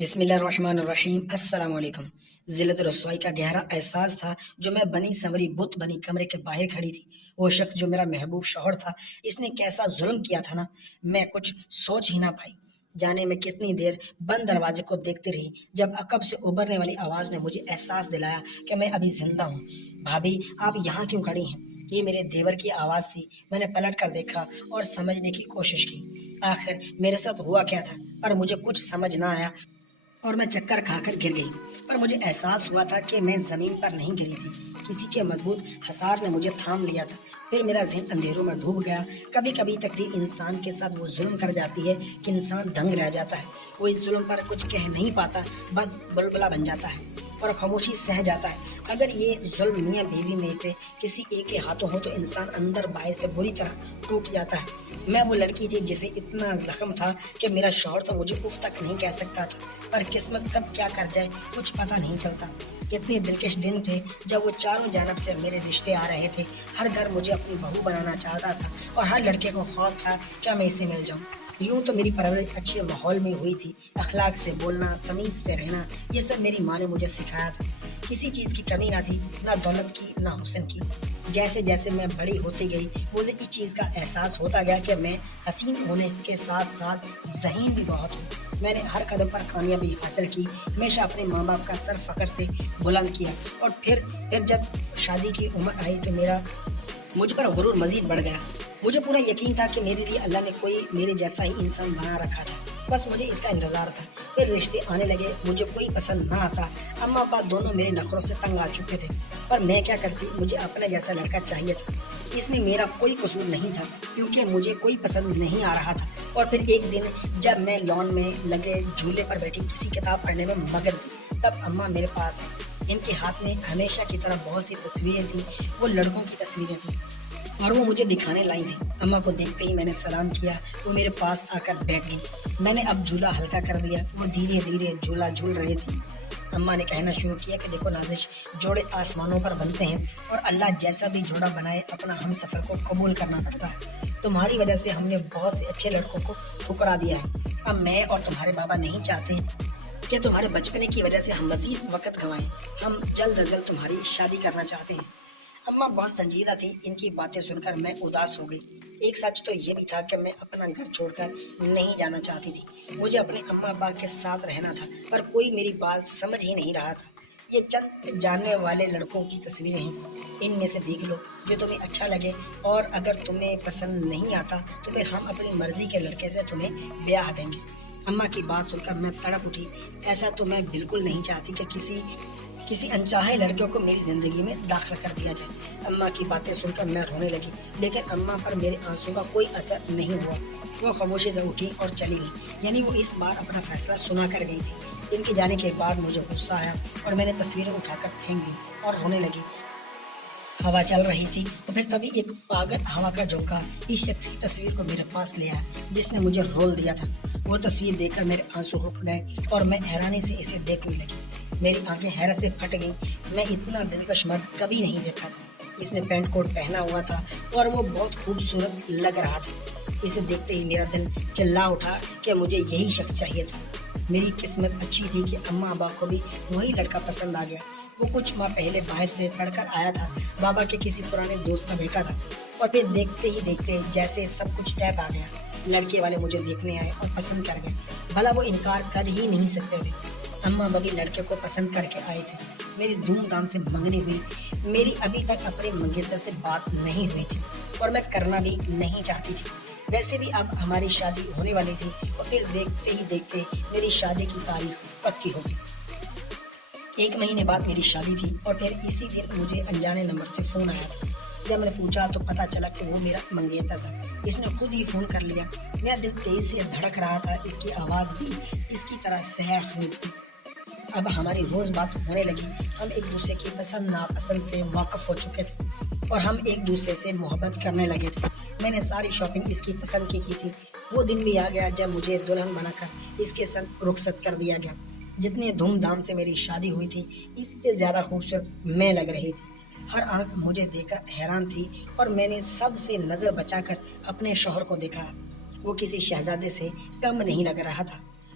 بسم اللہ الرحمن الرحیم۔ السلام علیکم۔ ذلت و رسوائی کا گہرا احساس تھا جو میں بنی سنوری بت بنی کمرے کے باہر کھڑی تھی۔ وہ شخص جو میرا محبوب شوہر تھا، اس نے کیسا ظلم کیا تھا نا، میں کچھ سوچ ہی نہ پائی۔ جانے میں کتنی دیر بند دروازے کو دیکھتی رہی، جب عقب سے ابھرنے والی آواز نے مجھے احساس دلایا کہ میں ابھی زندہ ہوں۔ بھابھی، آپ یہاں کیوں کھڑی ہیں؟ یہ میرے دیور کی آواز تھی۔ میں نے پلٹ کر دیکھا اور سمجھنے کی کوشش کی، آخر میرے ساتھ ہوا کیا تھا، پر مجھے کچھ سمجھ نہ آیا اور میں چکر کھا کر گر گئی۔ پر مجھے احساس ہوا تھا کہ میں زمین پر نہیں گری تھی، کسی کے مضبوط حصار نے مجھے تھام لیا تھا۔ پھر میرا ذہن اندھیروں میں ڈوب گیا۔ کبھی کبھی تقدیر انسان کے ساتھ وہ ظلم کر جاتی ہے کہ انسان دنگ رہ جاتا ہے۔ وہ اس ظلم پر کچھ کہہ نہیں پاتا، بس بلبلا بن جاتا ہے اور خاموشی سہ جاتا ہے۔ اگر یہ ظلم میاں بیوی میں سے کسی ایک کے ہاتھوں ہو تو انسان اندر باہر سے بری طرح ٹوٹ جاتا ہے۔ میں وہ لڑکی تھی جسے اتنا زخم تھا کہ میرا شوہر تو مجھے اف تک نہیں کہہ سکتا تھا، پر قسمت کب کیا کر جائے کچھ پتہ نہیں چلتا۔ کتنے دلکش دن تھے جب وہ چاروں جانب سے میرے رشتے آ رہے تھے۔ ہر گھر مجھے اپنی بہو بنانا چاہتا تھا اور ہر لڑکے کو خوف تھا کہ میں اسے مل جاؤں۔ یوں تو میری پرورش اچھے ماحول میں ہوئی تھی، اخلاق سے بولنا، تمیز سے رہنا، یہ سب میری ماں نے مجھے سکھایا تھا۔ کسی چیز کی کمی نہ تھی، نہ دولت کی نہ حسن کی۔ جیسے جیسے میں بڑی ہوتی گئی مجھے اس چیز کا احساس ہوتا گیا کہ میں حسین ہونے کے ساتھ ساتھ ذہین بھی بہت ہوں۔ میں نے ہر قدم پر کامیابی حاصل کی، ہمیشہ اپنے ماں باپ کا سر فخر سے بلند کیا، اور پھر جب شادی کی عمر آئی تو مجھ پر غرور مزید بڑھ گیا۔ مجھے پورا یقین تھا کہ میرے لیے اللہ نے کوئی میرے جیسا ہی انسان بنا رکھا تھا، بس مجھے اس کا انتظار تھا۔ پھر رشتے آنے لگے، مجھے کوئی پسند نہ آتا۔ اماں ابا دونوں میرے نخروں سے تنگ آ چکے تھے، پر میں کیا کرتی، مجھے اپنے جیسا لڑکا چاہیے تھا۔ اس میں میرا کوئی قصور نہیں تھا کیونکہ مجھے کوئی پسند نہیں آ رہا تھا۔ اور پھر ایک دن جب میں لان میں لگے جھولے پر بیٹھی کسی کتاب پڑھنے میں مگن تھی، تب اماں میرے پاس ہیں۔ ان کے ہاتھ میں ہمیشہ کی طرح بہت سی تصویریں تھیں، وہ لڑکوں کی تصویریں تھیں اور وہ مجھے دکھانے لائی تھی۔ اماں کو دیکھتے ہی میں نے سلام کیا، وہ میرے پاس آ کر بیٹھ گئی۔ میں نے اب جھولا ہلکا کر دیا، وہ دھیرے دھیرے جھولا جھول رہی تھی۔ اماں نے کہنا شروع کیا کہ دیکھو نازش، جوڑے آسمانوں پر بنتے ہیں اور اللہ جیسا بھی جوڑا بنائے اپنا ہم سفر کو قبول کرنا پڑتا ہے۔ تمہاری وجہ سے ہم نے بہت سے اچھے لڑکوں کو ٹھکرا دیا ہے۔ اب میں اور تمہارے بابا نہیں چاہتے کہ تمہارے بچپنے کی وجہ سے ہم مزید وقت گنوائیں۔ ہم جلد از جلد تمہاری شادی کرنا چاہتے ہیں۔ اماں بہت سنجیدہ تھی، ان کی باتیں سن کر میں اداس ہو گئی۔ ایک سچ تو یہ بھی تھا کہ میں اپنا گھر چھوڑ کر نہیں جانا چاہتی تھی۔ مجھے اپنے اماں ابا کے ساتھ رہنا تھا، پر کوئی میری بات سمجھ ہی نہیں رہا تھا۔ یہ چند جاننے والے لڑکوں کی تصویریں ہیں، ان میں سے دیکھ لو جو تمہیں اچھا لگے، اور اگر تمہیں پسند نہیں آتا تو پھر ہم اپنی مرضی کے لڑکے سے تمہیں بیاہ دیں گے۔ اماں کی بات سن کر میں تڑپ اٹھی۔ ایسا تو میں بالکل نہیں چاہتی کہ کسی انچاہے لڑکے کو میری زندگی میں داخل کر دیا جائے۔ اماں کی باتیں سن کر میں رونے لگی، لیکن اماں پر میرے آنسوں کا کوئی اثر نہیں ہوا۔ وہ خاموشی سے اٹھی اور چلی گئی، یعنی وہ اس بار اپنا فیصلہ سنا کر گئی تھی۔ ان کے جانے کے بعد مجھے غصہ آیا اور میں نے تصویریں اٹھا کر پھینک دی اور رونے لگی۔ ہوا چل رہی تھی اور پھر تبھی ایک پاگل ہوا کا جھونکا اس شخص کی تصویر کو میرے پاس لے آیا جس نے مجھے رول دیا تھا۔ وہ تصویر دیکھ کر میرے آنسو رک گئے اور میں حیرانی سے اسے دیکھنے لگی۔ میری آنکھیں حیرت سے پھٹ گئیں۔ میں اتنا دلکش مرد کبھی نہیں دیکھا تھا۔ اس نے پینٹ کوٹ پہنا ہوا تھا اور وہ بہت خوبصورت لگ رہا تھا۔ اسے دیکھتے ہی میرا دل چلا اٹھا کہ مجھے یہی شخص چاہیے تھا۔ میری قسمت اچھی تھی کہ اماں ابا کو بھی وہی لڑکا پسند آ گیا۔ وہ کچھ ماہ پہلے باہر سے پڑھ کر آیا تھا، بابا کے کسی پرانے دوست کا بیٹا تھا، اور پھر دیکھتے ہی دیکھتے جیسے سب کچھ طے پا گیا۔ لڑکے والے مجھے دیکھنے آئے اور پسند کر گئے، بھلا وہ انکار کر ہی نہیں سکتے تھے۔ اماں ابا بھی لڑکے کو پسند کر کے آئے تھے۔ میری دھوم دھام سے منگنی ہوئی۔ میری ابھی تک اپنے منگیتر سے بات نہیں ہوئی تھی اور میں کرنا بھی نہیں چاہتی تھی۔ ویسے بھی اب ہماری شادی ہونے والی تھی اور پھر دیکھتے ہی دیکھتے میری شادی کی تاریخ پکی ہو گئی۔ 1 مہینے بعد میری شادی تھی اور پھر اسی دن مجھے انجانے نمبر سے فون آیا تھا۔ جب میں نے پوچھا تو پتہ چلا کہ وہ میرا منگیتر تھا۔ اس نے خود ہی فون کر لیا۔ میرا دل تیز سے دھڑک رہا تھا، اس کی آواز بھی اس کی طرح سحر خیز تھی۔ اب ہماری روز بات ہونے لگی، ہم ایک دوسرے کی پسند ناپسند سے واقف ہو چکے تھے اور ہم ایک دوسرے سے محبت کرنے لگے تھے۔ میں نے ساری شاپنگ اس کی پسند کی تھی۔ وہ دن بھی آ گیا جب مجھے دلہن بنا کر اس کے ساتھ رخصت کر دیا گیا۔ جتنے دھوم دھام سے میری شادی ہوئی تھی، اس سے زیادہ خوبصورت میں لگ رہی تھی۔ ہر آنکھ مجھے دیکھ کر حیران تھی اور میں نے سب سے نظر بچا کر اپنے شوہر کو دیکھا۔ وہ کسی شہزادے سے کم نہیں لگ رہا تھا۔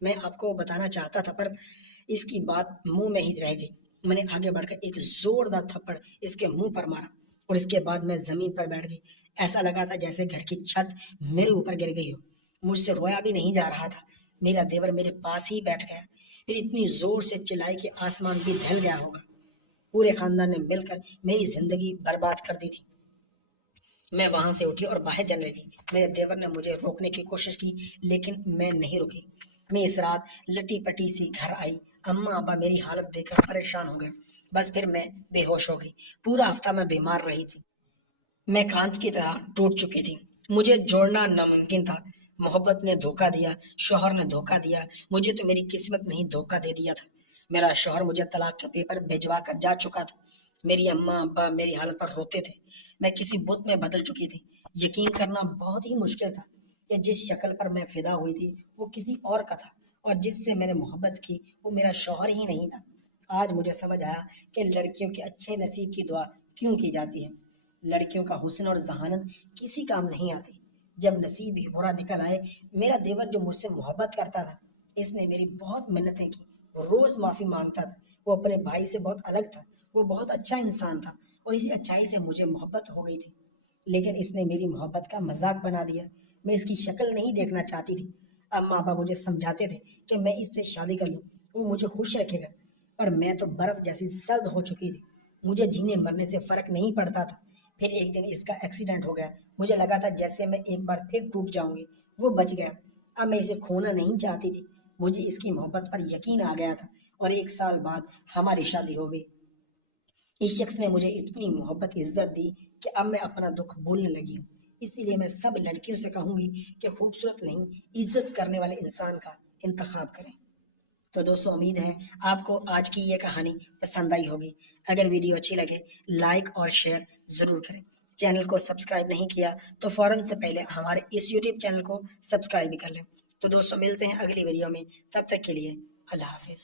میں آپ کو بتانا چاہتا تھا پر اس کی بات منہ میں ہی رہ گئی۔ میں نے آگے بڑھ کر ایک زوردار تھپڑ اس کے منہ پر مارا اور اس کے بعد میں زمین پر بیٹھ گئی۔ ایسا لگا تھا جیسے گھر کی چھت میرے اوپر گر گئی ہو۔ مجھ سے رویا بھی نہیں جا رہا تھا۔ میرا دیور میرے پاس ہی بیٹھ گیا، پھر اتنی زور سے چلائی کہ آسمان بھی دہل گیا ہوگا۔ پورے خاندان نے مل کر میری زندگی برباد کر دی تھی۔ میں وہاں سے اٹھی اور باہر جانے لگی۔ میرے دیور نے مجھے روکنے کی کوشش کی لیکن میں نہیں رکی۔ میں اس رات لٹی پٹی سی گھر آئی۔ اماں ابا میری حالت دیکھ کر پریشان ہو گئے۔ بس پھر میں بے ہوش ہو گئی۔ پورا ہفتہ میں بیمار رہی تھی۔ میں کانچ کی طرح ٹوٹ چکی تھی۔ مجھے جوڑنا ناممکن تھا۔ محبت نے دھوکہ دیا، شوہر نے دھوکہ دیا، مجھے تو میری قسمت نے ہی دھوکہ دے دیا تھا۔ میرا شوہر مجھے طلاق کے پیپر بھجوا کر جا چکا تھا۔ میری اماں ابا میری حالت پر روتے تھے۔ میں کسی بت میں بدل چکی تھی۔ یقین کرنا بہت ہی مشکل تھا کہ جس شکل پر میں فدا ہوئی تھی وہ کسی اور کا تھا، اور جس سے میں نے محبت کی وہ میرا شوہر ہی نہیں تھا۔ آج مجھے سمجھ آیا کہ لڑکیوں کے اچھے نصیب کی دعا کیوں کی جاتی ہے۔ لڑکیوں کا حسن اور ذہانت کسی کام نہیں آتی جب نصیب ہی برا نکل آئے۔ میرا دیور جو مجھ سے محبت کرتا تھا، اس نے میری بہت منتیں کی، وہ روز معافی مانگتا تھا، وہ اپنے بھائی سے بہت الگ تھا، وہ بہت اچھا انسان تھا اور اسی اچھائی سے مجھے محبت ہو گئی تھی۔ لیکن اس نے میری محبت کا مذاق بنا دیا۔ میں اس کی شکل نہیں دیکھنا چاہتی تھی۔ اماں ابا مجھے سمجھاتے تھے کہ میں اس سے شادی کر لوں، وہ مجھے خوش رکھے گا، پر میں تو برف جیسی سرد ہو چکی تھی۔ مجھے جینے مرنے سے فرق نہیں پڑتا تھا۔ پھر ایک دن اس کا ایکسیڈنٹ ہو گیا۔ مجھے لگا تھا جیسے میں ایک بار پھر ٹوٹ جاؤں گی، وہ بچ گیا۔ اب میں اسے کھونا نہیں چاہتی تھی۔ مجھے اس کی محبت پر یقین آ گیا تھا اور 1 سال بعد ہماری شادی ہو گئی۔ اس شخص نے مجھے اتنی محبت عزت دی کہ اب میں اپنا دکھ بھولنے لگی ہوں۔ اسی لیے میں سب لڑکیوں سے کہوں گی کہ خوبصورت نہیں، عزت کرنے والے انسان کا انتخاب کریں۔ تو دوستوں، امید ہے آپ کو آج کی یہ کہانی پسند آئی ہوگی۔ اگر ویڈیو اچھی لگے لائک اور شیئر ضرور کریں۔ چینل کو سبسکرائب نہیں کیا تو فوراً سے پہلے ہمارے اس یوٹیوب چینل کو سبسکرائب بھی کر لیں۔ تو دوستوں، ملتے ہیں اگلی ویڈیو میں، تب تک کے لیے اللہ حافظ۔